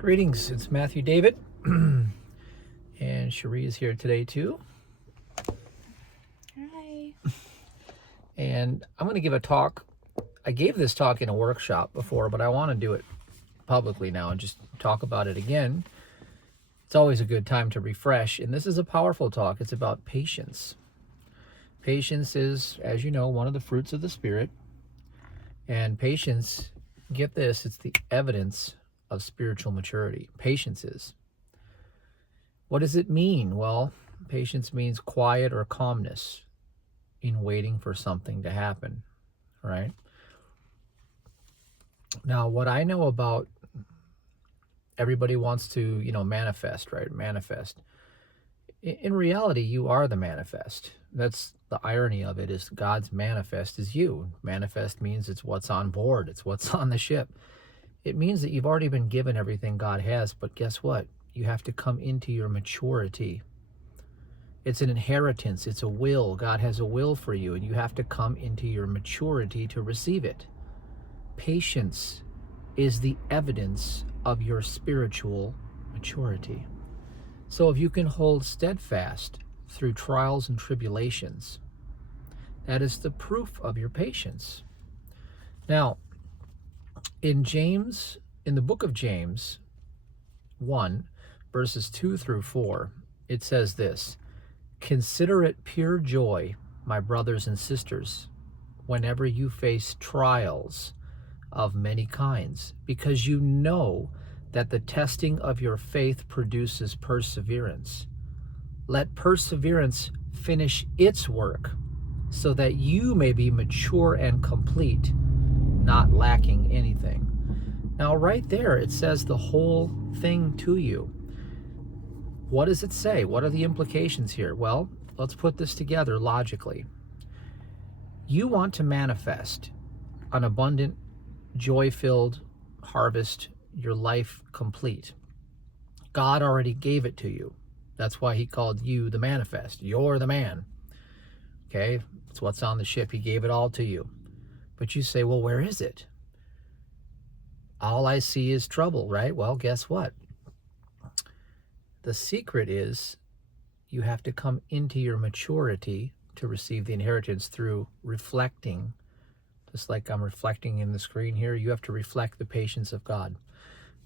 Greetings, it's Matthew David, and Cherie is here today too. Hi. And I'm going to give a talk. I gave this talk in a workshop before, but I want to do it publicly now and just talk about it again. It's always a good time to refresh, and this is a powerful talk. It's about patience. Patience is, as you know, one of the fruits of the Spirit, and patience, get this, it's the evidence of spiritual maturity. Patience is. What does it mean? Well, patience means quiet or calmness in waiting for something to happen, right? Now, what I know about, everybody wants to, manifest, right? Manifest. In reality, you are the manifest. That's the irony of it, is God's manifest is you. Manifest means it's what's on board. It's what's on the ship. It means that you've already been given everything God has, but guess what? You have to come into your maturity. It's an inheritance. It's a will. God has a will for you, and you have to come into your maturity to receive it. Patience is the evidence of your spiritual maturity. So if you can hold steadfast through trials and tribulations, that is the proof of your patience. Now, in the book of James 1, verses 2 through 4, it says this: "Consider it pure joy, my brothers and sisters, whenever you face trials of many kinds, because you know that the testing of your faith produces perseverance. Let perseverance finish its work, so that you may be mature and complete, not lacking anything." Now, right there, it says the whole thing to you. What does it say? What are the implications here? Well, let's put this together logically. You want to manifest an abundant, joy-filled harvest, your life complete. God already gave it to you. That's why he called you the manifest. You're the man. Okay? It's what's on the ship. He gave it all to you. But you say, well, where is it? All I see is trouble, right? Well, guess what? The secret is you have to come into your maturity to receive the inheritance through reflecting. Just like I'm reflecting in the screen here, you have to reflect the patience of God,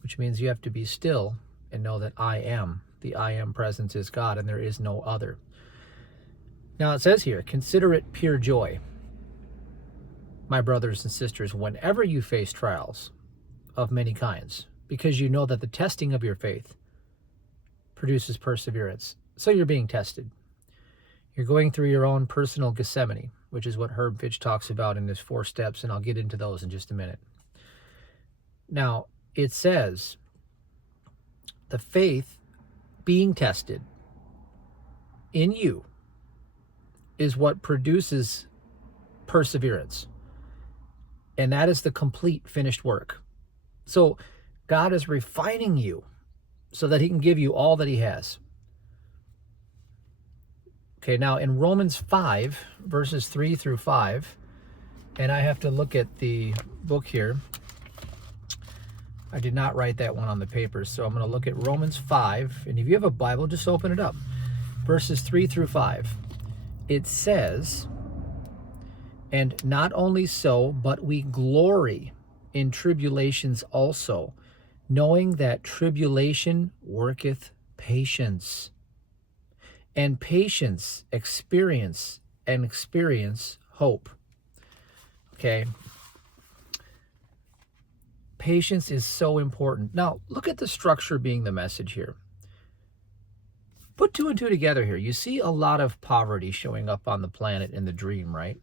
which means you have to be still and know that I am. The I am presence is God, and there is no other. Now it says here, consider it pure joy, my brothers and sisters, whenever you face trials of many kinds, because you know that the testing of your faith produces perseverance. So you're being tested. You're going through your own personal Gethsemane, which is what Herb Fitch talks about in his 4 steps, and I'll get into those in just a minute. Now, it says the faith being tested in you is what produces perseverance. And that is the complete finished work. So God is refining you so that he can give you all that he has. Okay, now in Romans 5, verses 3 through 5, and I have to look at the book here. I did not write that one on the paper, so I'm going to look at Romans 5. And if you have a Bible, just open it up. Verses 3 through 5. It says, "And not only so, but we glory in tribulations also, knowing that tribulation worketh patience. And patience, experience, and experience, hope." Okay. Patience is so important. Now, look at the structure being the message here. Put 2 and 2 together here. You see a lot of poverty showing up on the planet in the dream, right?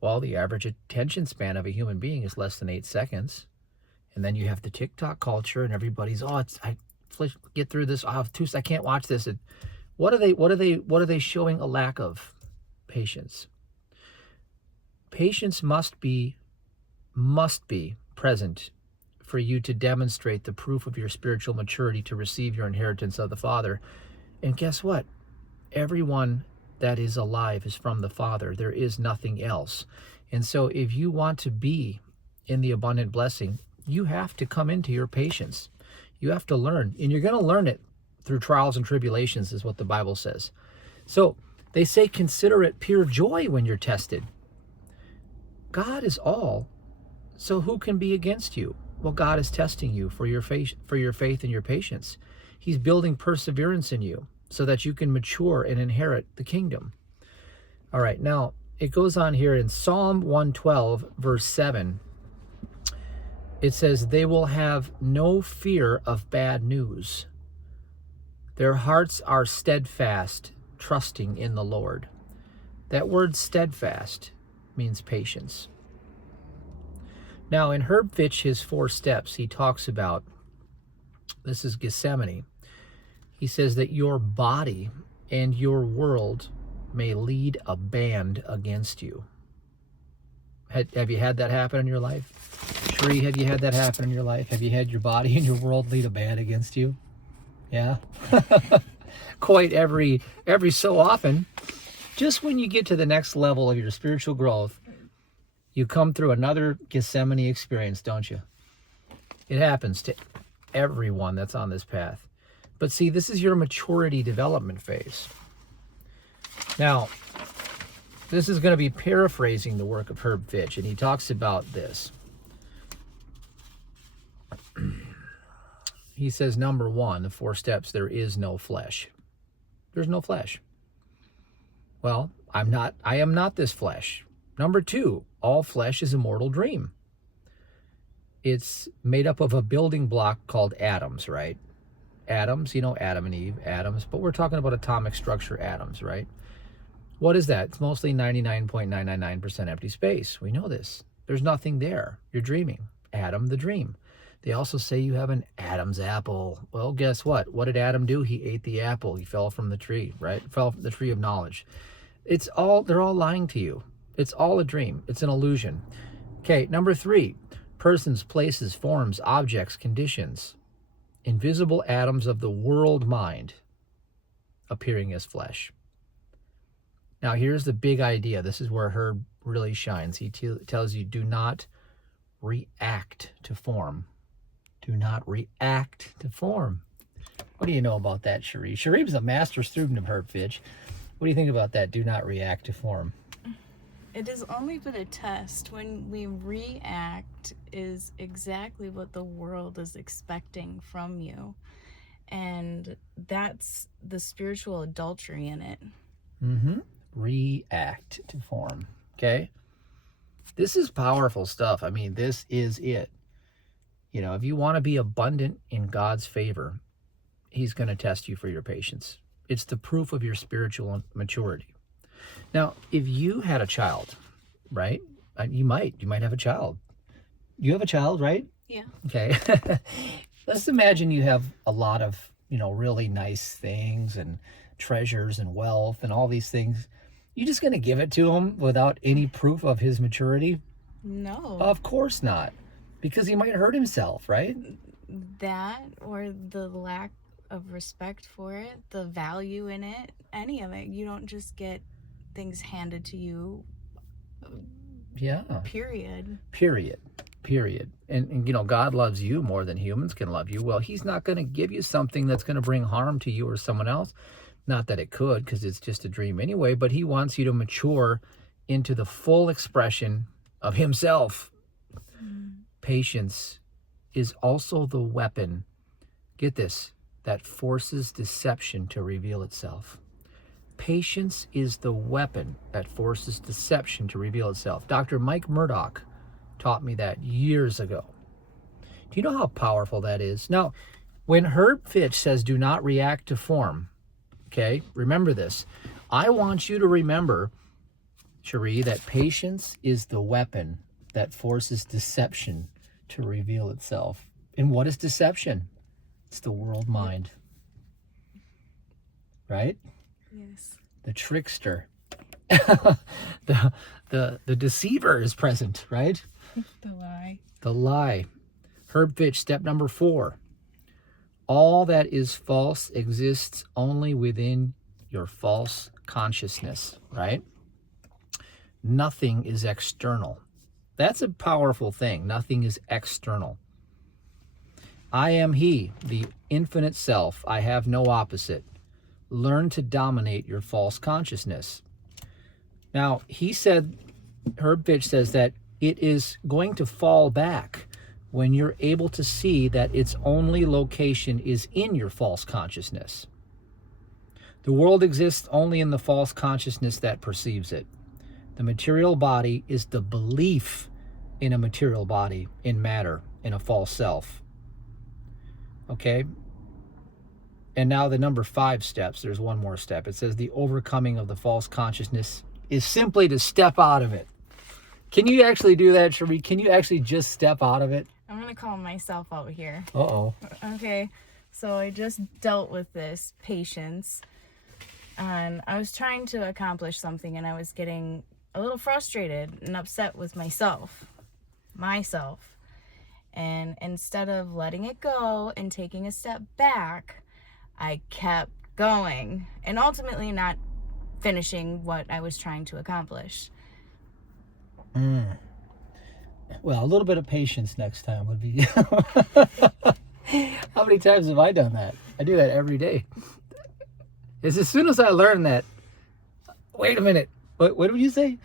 Well, the average attention span of a human being is less than 8 seconds. And then you have the TikTok culture, and everybody's, get through this. I can't watch this. What are they showing a lack of? Patience. Patience must be present for you to demonstrate the proof of your spiritual maturity to receive your inheritance of the Father. And guess what? Everyone that is alive is from the Father. There is nothing else. And so if you want to be in the abundant blessing, you have to come into your patience. You have to learn, and you're going to learn it through trials and tribulations, is what the Bible says. So they say, consider it pure joy when you're tested. God is all, so who can be against you? Well, God is testing you for your faith and your patience. He's building perseverance in you so that you can mature and inherit the kingdom. All right, now it goes on here in Psalm 112, verse 7. It says, they will have no fear of bad news. Their hearts are steadfast, trusting in the Lord. That word steadfast means patience. Now, in Herb Fitch, his 4 steps, he talks about, this is Gethsemane. He says that your body and your world may lead a band against you. Have you had that happen in your life? Sheree, have you had that happen in your life? Have you had your body and your world lead a band against you? Yeah. Quite every so often. Just when you get to the next level of your spiritual growth, you come through another Gethsemane experience, don't you? It happens to everyone that's on this path. But see, this is your maturity development phase. Now, this is going to be paraphrasing the work of Herb Fitch, and he talks about this. He says, number 1, the 4 steps, there is no flesh. There's no flesh. Well, I am not this flesh. Number 2, all flesh is a mortal dream. It's made up of a building block called atoms, right? Atoms, you know, Adam and Eve, atoms, but we're talking about atomic structure atoms, right? What is that? It's mostly 99.999% empty space. We know this. There's nothing there. You're dreaming. Adam, the dream. They also say you have an Adam's apple. Well, guess what? What did Adam do? He ate the apple. He fell from the tree, right? Fell from the tree of knowledge. They're all lying to you. It's all a dream. It's an illusion. Okay, number 3, persons, places, forms, objects, conditions, invisible atoms of the world mind appearing as flesh. Now, here's the big idea. This is where Herb really shines. He tells you, do not react to form. Do not react to form. What do you know about that, Sheree? Sheree's a master student of Herb Fitch. What do you think about that? Do not react to form. It has only been a test. When we react is exactly what the world is expecting from you. And that's the spiritual adultery in it. Mm-hmm. React to form. Okay? This is powerful stuff. I mean, this is it. You know, if you want to be abundant in God's favor, he's going to test you for your patience. It's the proof of your spiritual maturity. Now, if you had a child, right? You might have a child. You have a child, right? Yeah. Okay. Let's imagine you have a lot of, really nice things and treasures and wealth and all these things. You just going to give it to him without any proof of his maturity? No. Of course not. Because he might hurt himself, right? That, or the lack of respect for it, the value in it, any of it. You don't just get things handed to you. Yeah. Period. And God loves you more than humans can love you. Well, he's not going to give you something that's going to bring harm to you or someone else. Not that it could, because it's just a dream anyway, but he wants you to mature into the full expression of himself. Patience is also the weapon, get this, that forces deception to reveal itself. Patience is the weapon that forces deception to reveal itself. Dr. Mike Murdoch taught me that years ago. Do you know how powerful that is? Now, when Herb Fitch says do not react to form, okay, remember this. I want you to remember, Cherie, that patience is the weapon that forces deception to reveal itself. And what is deception? It's the world mind. Right? Yes. The trickster. the deceiver is present, right? The lie. The lie. Herb Fitch, step number 4. All that is false exists only within your false consciousness, right? Nothing is external. That's a powerful thing. Nothing is external. I am He, the infinite self. I have no opposite. Learn to dominate your false consciousness. Now, he said, Herb Fitch says that it is going to fall back when you're able to see that its only location is in your false consciousness. The world exists only in the false consciousness that perceives it. The material body is the belief in a material body, in matter, in a false self. Okay? And now the number 5 steps, there's one more step. It says the overcoming of the false consciousness is simply to step out of it. Can you actually do that, Cherie? Can you actually just step out of it? I'm going to call myself out here. Uh-oh. Okay, so I just dealt with this patience, and I was trying to accomplish something, and I was getting a little frustrated and upset with myself. And instead of letting it go and taking a step back, I kept going and ultimately not finishing what I was trying to accomplish. Well, a little bit of patience next time would be... How many times have I done that? I do that every day. It's as soon as I learn that, wait a minute, what did you say?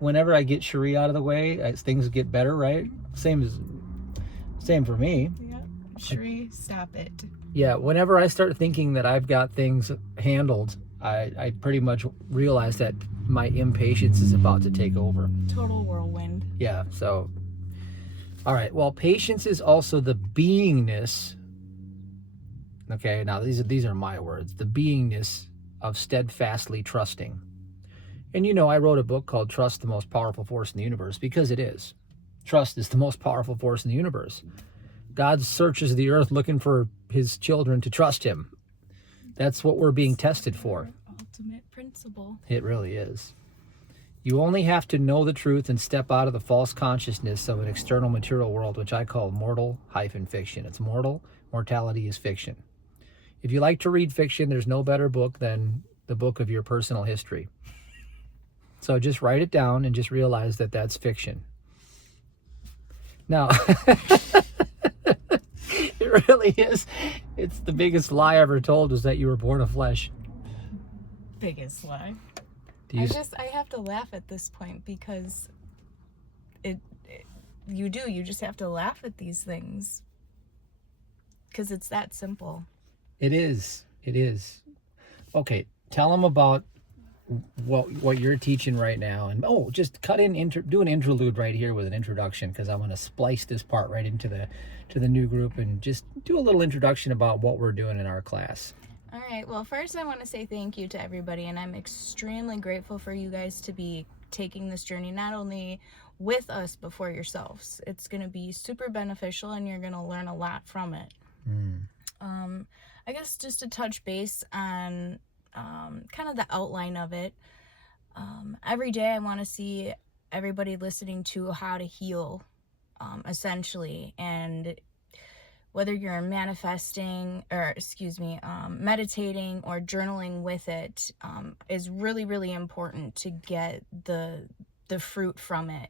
Whenever I get Cherie out of the way, things get better, right? Same for me. Yeah, Cherie, stop it. Yeah, whenever I start thinking that I've got things handled, I pretty much realize that my impatience is about to take over. Total whirlwind. Yeah, so, all right. Well, patience is also the beingness. Okay, now these are my words. The beingness of steadfastly trusting. And you know, I wrote a book called Trust, the Most Powerful Force in the Universe, because it is. Trust is the most powerful force in the universe. God searches the earth looking for his children to trust him. That's what we're being tested for. Ultimate principle. It really is. You only have to know the truth and step out of the false consciousness of an external material world, which I call mortal-fiction. It's mortal, mortality is fiction. If you like to read fiction, there's no better book than the book of your personal history. So just write it down and just realize that that's fiction. Now, it really is. It's the biggest lie ever told is that you were born of flesh. Biggest lie. I have to laugh at this point because you just have to laugh at these things because it's that simple. It is. Okay, tell them about what you're teaching right now, and just do an interlude right here with an introduction, because I want to splice this part right into the new group and just do a little introduction about what we're doing in our class. All right, well, first I want to say thank you to everybody, and I'm extremely grateful for you guys to be taking this journey not only with us but for yourselves. It's going to be super beneficial and you're going to learn a lot from it. I guess just to touch base on kind of the outline of it. Every day I want to see everybody listening to how to heal, essentially, and whether you're meditating or journaling with it, is really, really important to get the fruit from it.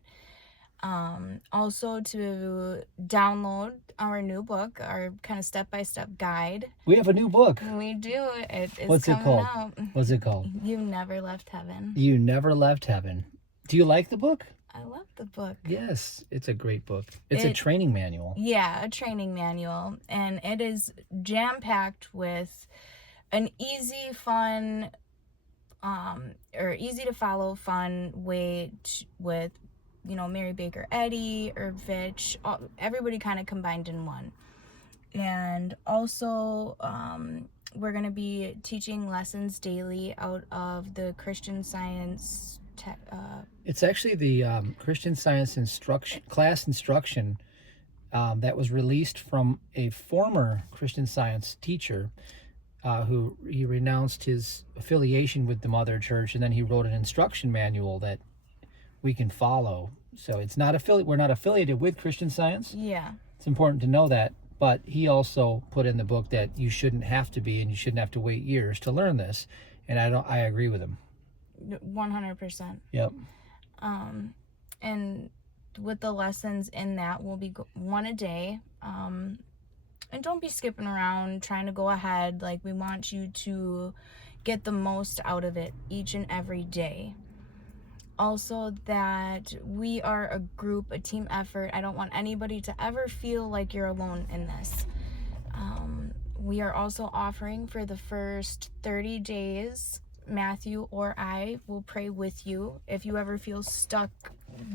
Also to download our new book, our kind of step-by-step guide. We have a new book. We do. What's it called? What's it called? You Never Left Heaven. You Never Left Heaven. Do you like the book? I love the book. Yes, it's a great book. It's a training manual. Yeah, a training manual. And it is jam-packed with an easy, fun, or easy to follow, fun way with, Mary Baker Eddy, Herb Fitch, everybody kind of combined in one. And also, we're going to be teaching lessons daily out of the Christian Science. It's actually the Christian Science class instruction that was released from a former Christian Science teacher who he renounced his affiliation with the Mother Church, and then he wrote an instruction manual that we can follow. So it's not we're not affiliated with Christian Science. Yeah. It's important to know that. But he also put in the book that you shouldn't have to be, and you shouldn't have to wait years to learn this. And I agree with him. 100%. Yep. And with the lessons in that will be one a day. And don't be skipping around trying to go ahead. Like, we want you to get the most out of it each and every day. Also, that we are a group, a team effort. I don't want anybody to ever feel like you're alone in this. We are also offering for the first 30 days, Matthew or I will pray with you. If you ever feel stuck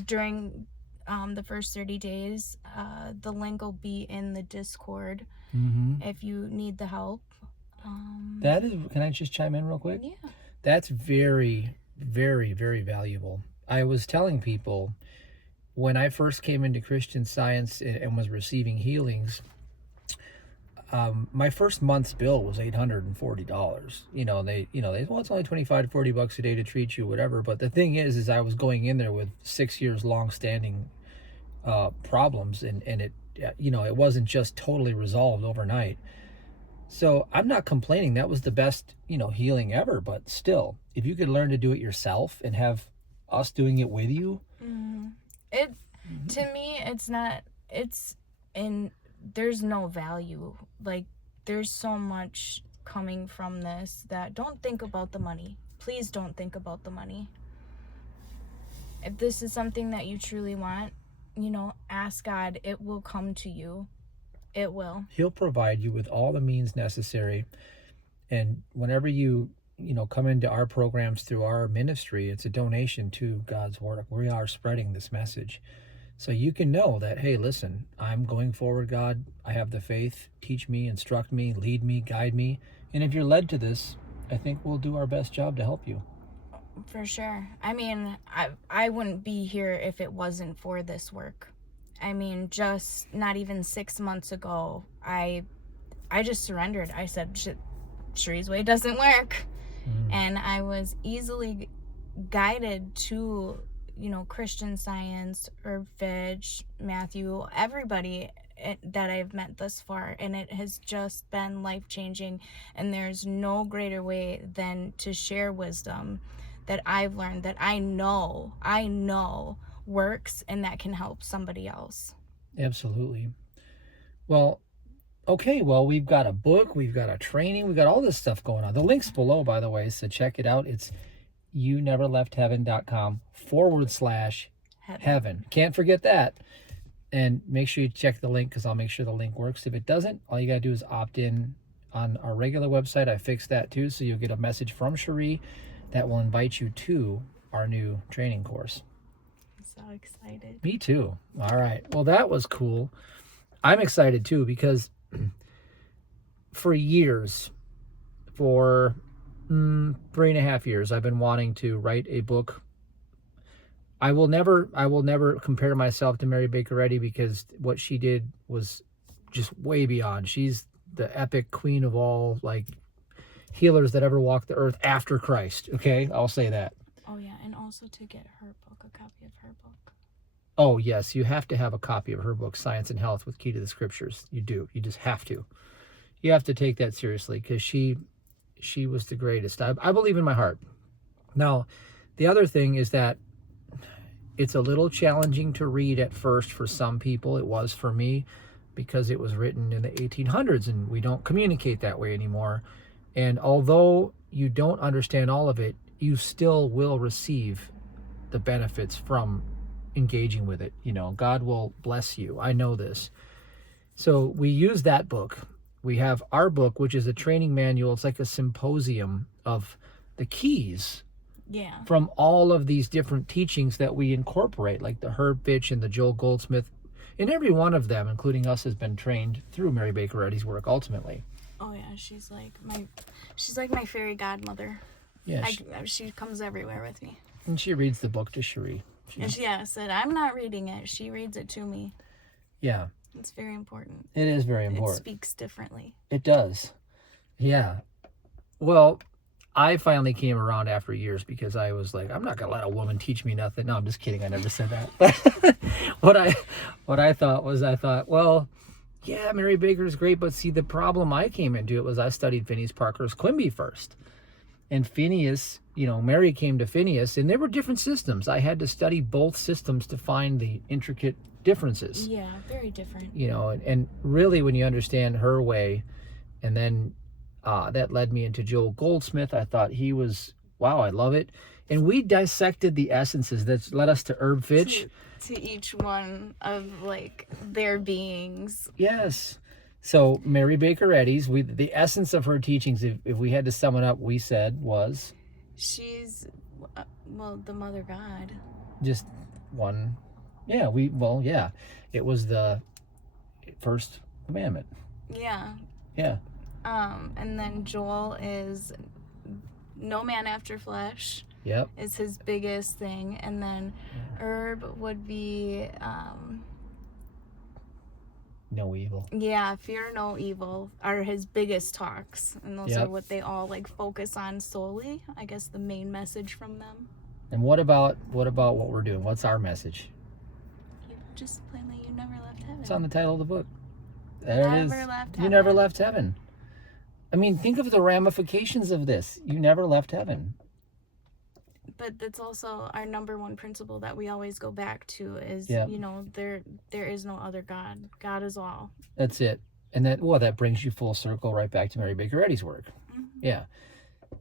during the first 30 days, the link will be in the Discord if you need the help. That is, can I just chime in real quick? Yeah. That's very, very, very valuable. I was telling people when I first came into Christian Science and was receiving healings, my first month's bill was $840. Well, it's only 25 to 40 bucks a day to treat you, whatever. But the thing is I was going in there with 6 years long standing problems, and it, it wasn't just totally resolved overnight. So I'm not complaining. That was the best, healing ever. But still, if you could learn to do it yourself and have us doing it with you, to me, there's no value. Like, there's so much coming from this that don't think about the money. Please don't think about the money. If this is something that you truly want, ask God. It will come to you. It will. He'll provide you with all the means necessary. And whenever you come into our programs through our ministry, it's a donation to God's work. We are spreading this message. So you can know that, hey, listen, I'm going forward, God. I have the faith. Teach me, instruct me, lead me, guide me. And if you're led to this, I think we'll do our best job to help you. For sure. I mean, I wouldn't be here if it wasn't for this work. I mean, just not even 6 months ago, I just surrendered. I said, Cherie's way doesn't work. And I was easily guided to, Christian Science, Herb Fitch, Matthew, everybody that I've met thus far. And it has just been life-changing. And there's no greater way than to share wisdom that I've learned, that I know works, and that can help somebody else. Absolutely. Well, okay, we've got a book, we've got a training, we've got all this stuff going on. The link's below, by the way, so check it out. It's youneverleftheaven.com/heaven. Can't forget that. And make sure you check the link, because I'll make sure the link works. If it doesn't, all you got to do is opt in on our regular website. I fixed that too, so you'll get a message from Cherie that will invite you to our new training course. I'm so excited. Me too. All right. Well, that was cool. I'm excited too, because for years, for 3.5 years, I've been wanting to write a book. I will never compare myself to Mary Baker Eddy, because what she did was just way beyond. She's the epic queen of all, like, healers that ever walked the earth after Christ. Okay, I'll say that. Oh yeah, and also to get her book, a copy of her book. Oh yes, you have to have a copy of her book, Science and Health with Key to the Scriptures. You do. You just have to. You have to take that seriously, because she was the greatest. I believe in my heart. Now, the other thing is that it's a little challenging to read at first for some people. It was for me, because it was written in the 1800s, and we don't communicate that way anymore. And although you don't understand all of it, you still will receive the benefits from engaging with it. God will bless you. I know this. So we use that book. We have our book, which is a training manual. It's like a symposium of the keys from all of these different teachings that we incorporate, like the Herb Fitch and the Joel Goldsmith. And every one of them, including us, has been trained through Mary Baker Eddy's work ultimately. Oh yeah, she's like my fairy godmother. Yeah, she comes everywhere with me. And she reads the book to Cherie. And she said, I'm not reading it. She reads it to me. Yeah. It's very important. It is very important. It speaks differently. It does. Yeah. Well, I finally came around after years, because I was like, I'm not going to let a woman teach me nothing. No, I'm just kidding. I never said that. What I thought, well, yeah, Mary Baker is great, but see, the problem I came into it was I studied Phineas Parker's Quimby first. And Phineas, Mary came to Phineas, and there were different systems. I had to study both systems to find the intricate differences. Yeah, very different. And really when you understand her way, and then that led me into Joel Goldsmith. I thought he was, wow, I love it. And we dissected the essences that led us to Herb Fitch. To each one of like their beings. Yes. So Mary Baker Eddy's, the essence of her teachings, if we had to sum it up, we said was, she's the Mother God. Just one. Yeah, it was the first commandment. Yeah. Yeah. And then Joel is no man after flesh. Yep. Is his biggest thing. And then Herb would be no evil. Yeah, fear no evil are his biggest talks. And those are what they all like focus on solely. I guess the main message from them. And what about what we're doing? What's our message? You just plainly, you never left heaven. It's on the title of the book. There it is. Left heaven. You never left heaven. I mean, think of the ramifications of this. You never left heaven. But that's also our number one principle that we always go back to is, there is no other God. God is all. That's it. And that brings you full circle right back to Mary Baker Eddy's work. Mm-hmm. Yeah.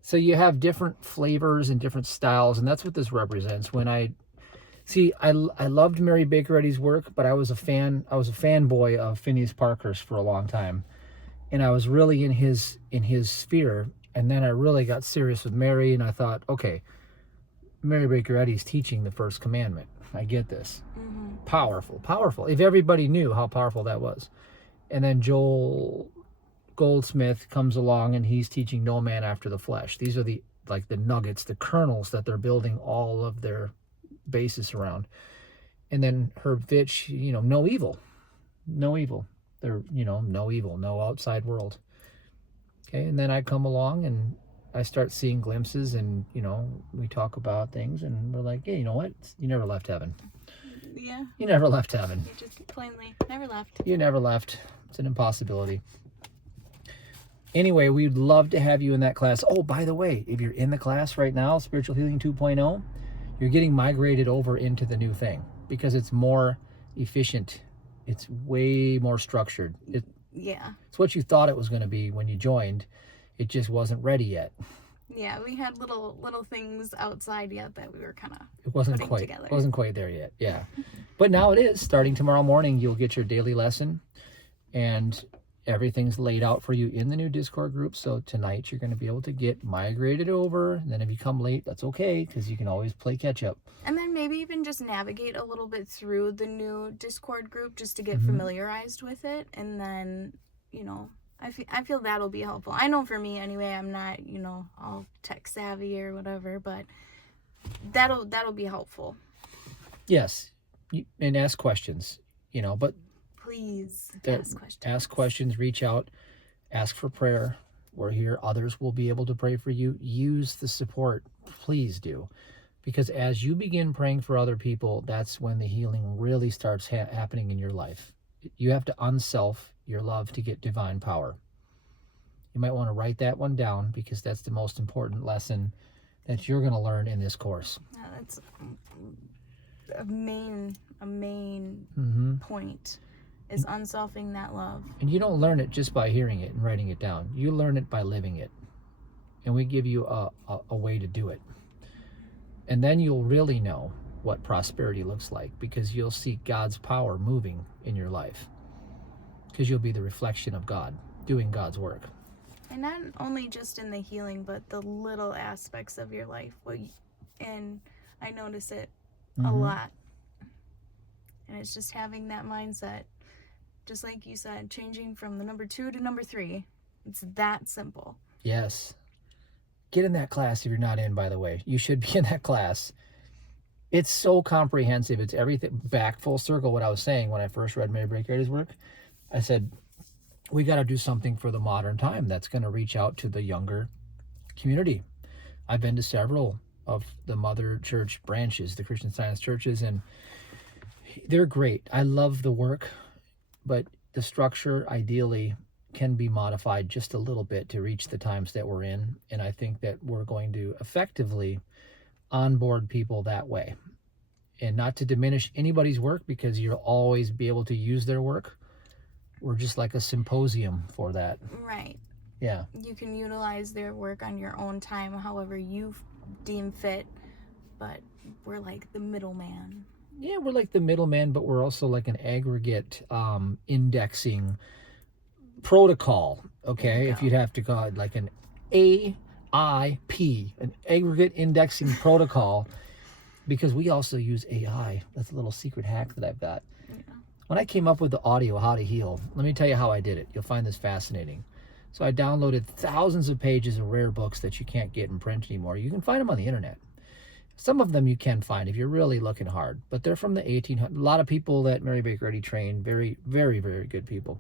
So you have different flavors and different styles, and that's what this represents. When I loved Mary Baker Eddy's work, but I was a fanboy of Phineas Parker's for a long time. And I was really in his sphere. And then I really got serious with Mary, and I thought, okay, Mary Baker Eddy's teaching the first commandment. I get this. Mm-hmm. Powerful. If everybody knew how powerful that was. And then Joel Goldsmith comes along, and he's teaching no man after the flesh. These are the nuggets, the kernels that they're building all of their basis around. And then Herb Fitch, no evil. There, no evil, no outside world. Okay, and then I come along and I start seeing glimpses, and we talk about things, and we're like, hey, you know what? You never left heaven. Yeah. You never left heaven. You just plainly never left. You never left. It's an impossibility. Anyway, we'd love to have you in that class. Oh, by the way, if you're in the class right now, Spiritual Healing 2.0, you're getting migrated over into the new thing because it's more efficient. It's way more structured. It's what you thought it was going to be when you joined. It just wasn't ready yet. Yeah, we had little things outside yet that we were kind of It wasn't quite there yet. Yeah. But now it is. Starting tomorrow morning, you'll get your daily lesson, and everything's laid out for you in the new Discord group. So tonight you're going to be able to get migrated over. And then if you come late, that's okay, because you can always play catch up. And then maybe even just navigate a little bit through the new Discord group just to get familiarized with it. And then, I feel that'll be helpful. I know for me anyway, I'm not, all tech savvy or whatever, but that'll be helpful. Yes. And ask questions, but please ask questions, reach out, ask for prayer. We're here. Others will be able to pray for you. Use the support. Please do. Because as you begin praying for other people, that's when the healing really starts happening in your life. You have to unself your love to get divine power. You might want to write that one down, because that's the most important lesson that you're going to learn in this course. That's a main point, is unselfing that love. And you don't learn it just by hearing it and writing it down. You learn it by living it. And we give you a way to do it. And then you'll really know what prosperity looks like, because you'll see God's power moving in your life. Because you'll be the reflection of God, doing God's work. And not only just in the healing, but the little aspects of your life. And I notice it a lot. And it's just having that mindset. Just like you said, changing from the number 2 to number 3. It's that simple. Yes. Get in that class if you're not in, by the way. You should be in that class. It's so comprehensive. It's everything back full circle. What I was saying when I first read Mary Baker Eddy's work, I said, we got to do something for the modern time that's going to reach out to the younger community. I've been to several of the Mother Church branches, the Christian Science churches, and they're great. I love the work, but the structure ideally can be modified just a little bit to reach the times that we're in. And I think that we're going to effectively onboard people that way. And not to diminish anybody's work, because you'll always be able to use their work. We're just like a symposium for that. Right. Yeah. You can utilize their work on your own time, however you deem fit, but we're like the middleman. Yeah, we're like the middleman, but we're also like an aggregate indexing protocol. Okay, if you'd have to call it like an AIP, an aggregate indexing protocol, because we also use AI. That's a little secret hack that I've got. Yeah. When I came up with the audio How to Heal, let me tell you how I did it. You'll find this fascinating. So I downloaded thousands of pages of rare books that you can't get in print anymore. You can find them on the internet. Some of them you can find if you're really looking hard, but they're from the 1800s. A lot of people that Mary Baker Eddy trained, very, very, very good people.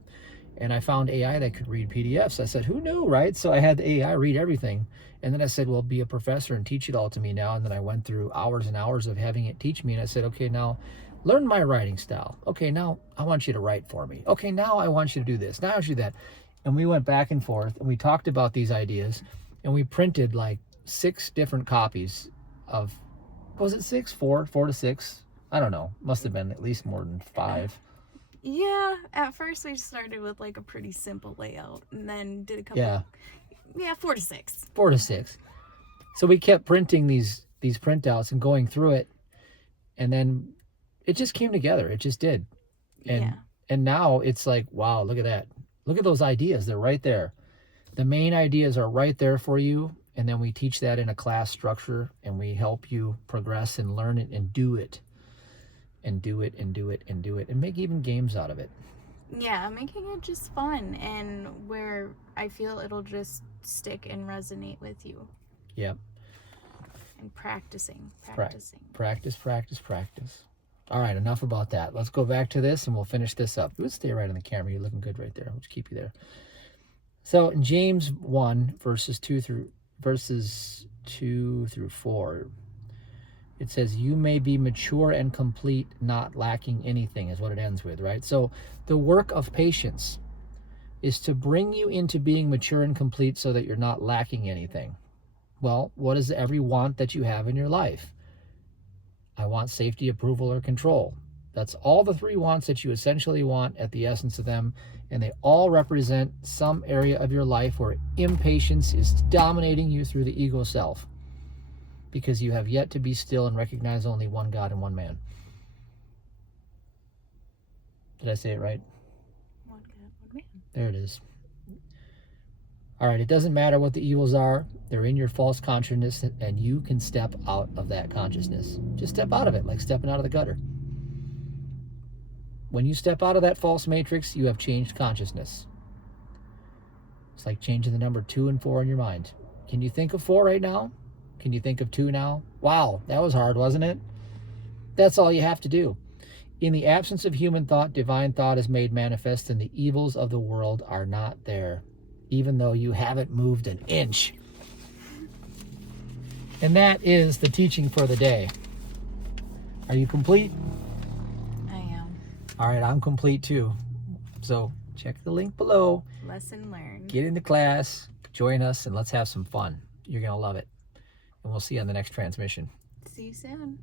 And I found AI that could read PDFs. I said, who knew, right? So I had the AI read everything. And then I said, well, be a professor and teach it all to me now. And then I went through hours and hours of having it teach me. And I said, okay, now learn my writing style. Okay, now I want you to write for me. Okay, now I want you to do this. Now I want you to do that. And we went back and forth and we talked about these ideas, and we printed like 6 different copies of, was it 6? 4 to 6? I don't know. Must have been at least more than 5. Yeah, at first we started with like a pretty simple layout, and then did a couple. Yeah, 4 to 6. 4 to 6. So we kept printing these printouts and going through it, and then it just came together. It just did. And now it's like, wow, look at that. Look at those ideas. They're right there. The main ideas are right there for you. And then we teach that in a class structure, and we help you progress and learn it and do it. And do it and do it and do it. And make even games out of it. Yeah, making it just fun, and where I feel it'll just stick and resonate with you. Yep. And practicing. Practice. All right, enough about that. Let's go back to this and we'll finish this up. Let's stay right on the camera. You're looking good right there. Let's keep you there. So in James 1, verses 2 through 4, it says, you may be mature and complete, not lacking anything, is what it ends with, right? So the work of patience is to bring you into being mature and complete so that you're not lacking anything. Well, what is every want that you have in your life? I want safety, approval, or control. That's all the 3 wants that you essentially want at the essence of them, and they all represent some area of your life where impatience is dominating you through the ego self, because you have yet to be still and recognize only one God and one man. Did I say it right? One God, one man. There it is. All right, it doesn't matter what the evils are. They're in your false consciousness, and you can step out of that consciousness. Just step out of it, like stepping out of the gutter. When you step out of that false matrix, you have changed consciousness. It's like changing the number 2 and 4 in your mind. Can you think of 4 right now? Can you think of 2 now? Wow, that was hard, wasn't it? That's all you have to do. In the absence of human thought, divine thought is made manifest, and the evils of the world are not there, even though you haven't moved an inch. And that is the teaching for the day. Are you complete? I am. All right, I'm complete too. So check the link below. Lesson learned. Get into class, join us, and let's have some fun. You're going to love it. And we'll see you on the next transmission. See you soon.